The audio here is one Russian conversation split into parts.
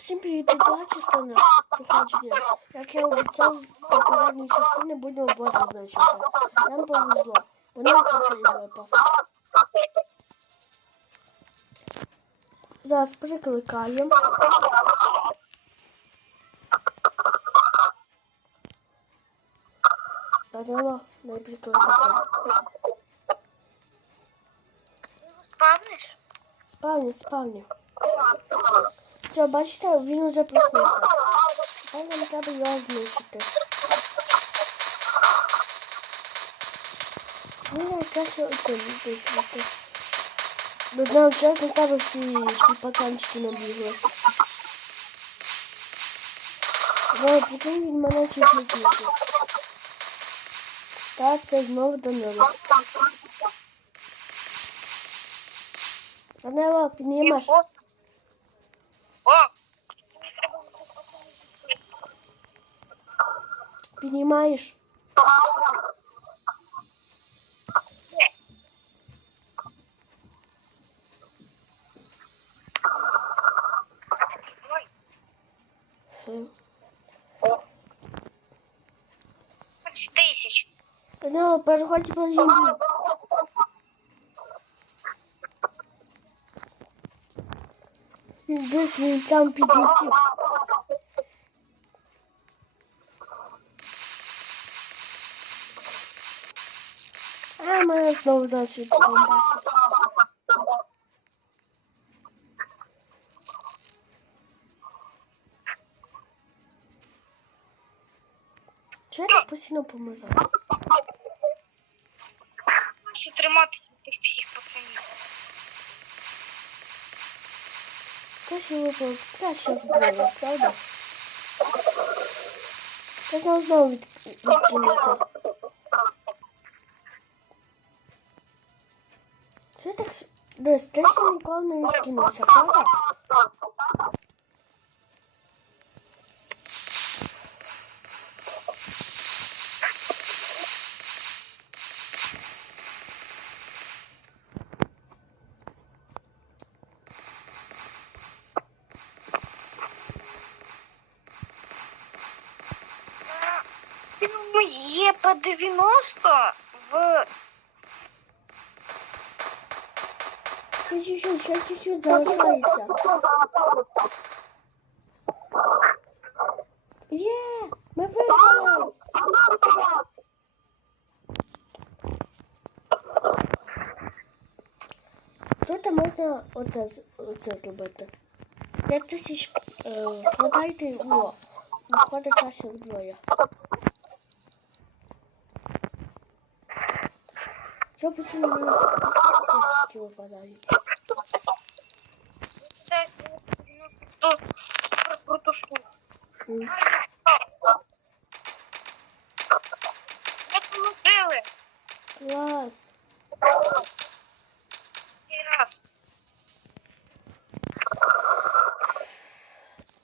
Всім привіт, друга частина проходження. Як я обіцяв, по попередній частини будемо боса знищити. Нам повезло. Вони оцей випав. Зараз прикликаємо. Данило, не прикликати. Спавниш? Спавні, спавні. Все, бачите, він уже проснувся. Тепер нам треба його знищити. Ну, найкраще оце знищити. До одного часу на тебе всі ці пацанчики набігли. Бо прикинь, він мене чуть не знищив. Та це знову Данило. Данило, піднімеш. Бос. О! Піднімаєш. Ой, Е, 20 тисяч. Данило, переходь по землі. Десь він там підлетів. А, мене знову засвіт бомбасить. Чого я так постійно помираю? Що триматися тих всіх. Краще випала краща зброя, правда? Так нам знову від... відкинеться. Що так... с- Десь, ти ще ніколи не відкинувся, правда? Ну, є по 90 в Ще чуть-чуть, ще чуть-чуть залишається. Є! Ми виграли! Тут можна оце, оце зробити. 5 тисяч е, вкладайте, о, виходить краща зброя. М. Як ми жили? Клас! Цей раз.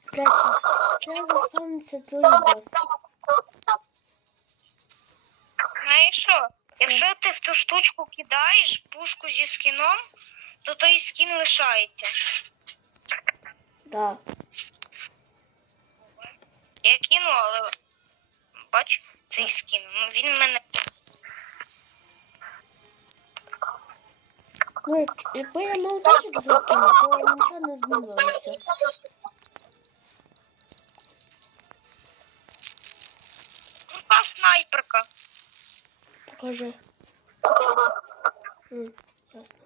Кстати, це заспавниться другий бос. Якщо ти в ту штучку кидаєш пушку зі скіном, то той скін лишається. Да. Я кину, але бач, цей скін. Ну він мене. Ну, якби я молоточок закинув, то нічого не змінилося. Покажи. М, ясно.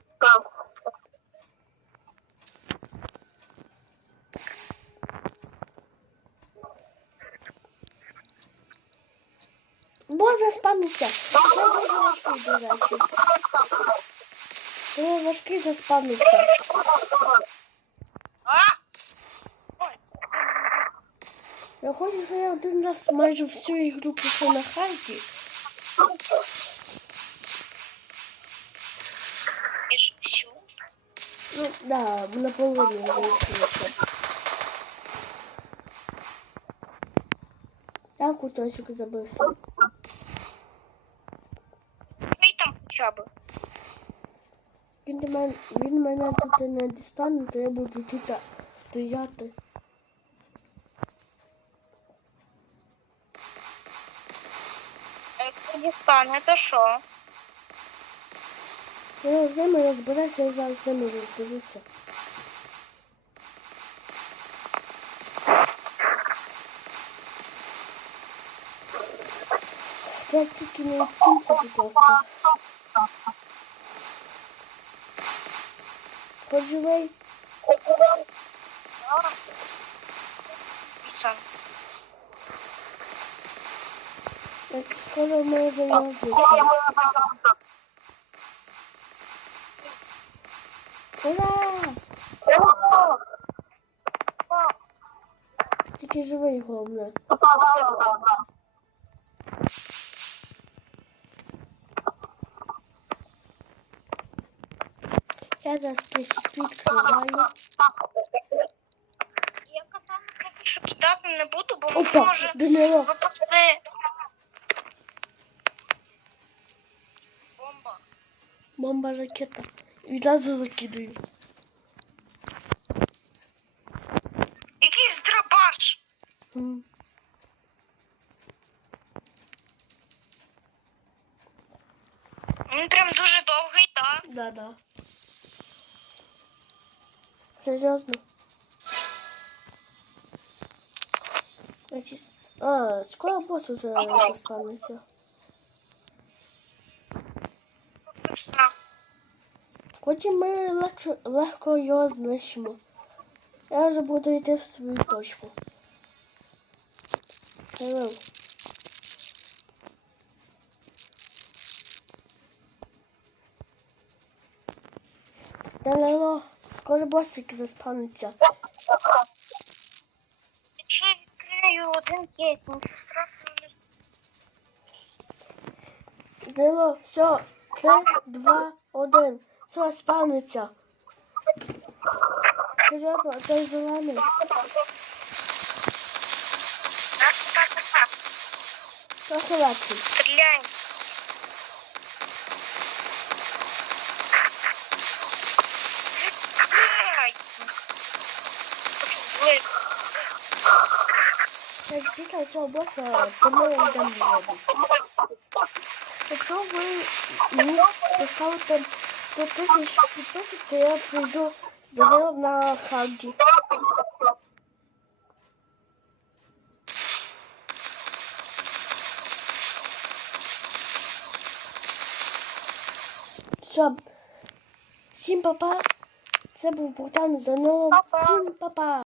Бо заспавнився. Це дуже важкий, до речі. Дуже важкий заспавнився. А? Ой, Я хочу, що я один раз майже всю ігру пішов на харді. Да, на половине залишилося. Там куточок забився. Дай там хоча б. Він, до мен... Мене тут не дістане, то я буду тут стояти. Дістане, то що? Я з ними розберуся, я зараз з ними розберуся. Та тільки не відкинься, будь ласка. Хоч живий. Все. Я це скоро може його знищу. Ура! Тільки живий головне. Я зараз кисик відкриваю. Я казала, що кидати не буду, бо Опа, може Данило. випасти. Бомба. Бомба ракета. Відразу закидаю. Якийсь драбаш. М. Він прям дуже довгий, так? Да, да. Серйозно. Значить, а, скоро босс уже заспавниться. Потім ми легко, легко його знищимо. Я вже буду йти в свою точку. Hello. Данило, скоро босик заспавниться. Якщо я відкрию один кейс, ну страшно не все, три, два, один. Все, спавниться. Серйозно, а цей зелений. Так, так, так, так. Трохи легший. Стріляй. Стріляй. Ой, Значить, після цього боса то ми йдемо в воду. Якщо ви мені поставите 100 тисяч підписок, то я прийду з Данилом на хаді. Все. Всім папа. Це був Богдан з Данилом. Всім папа.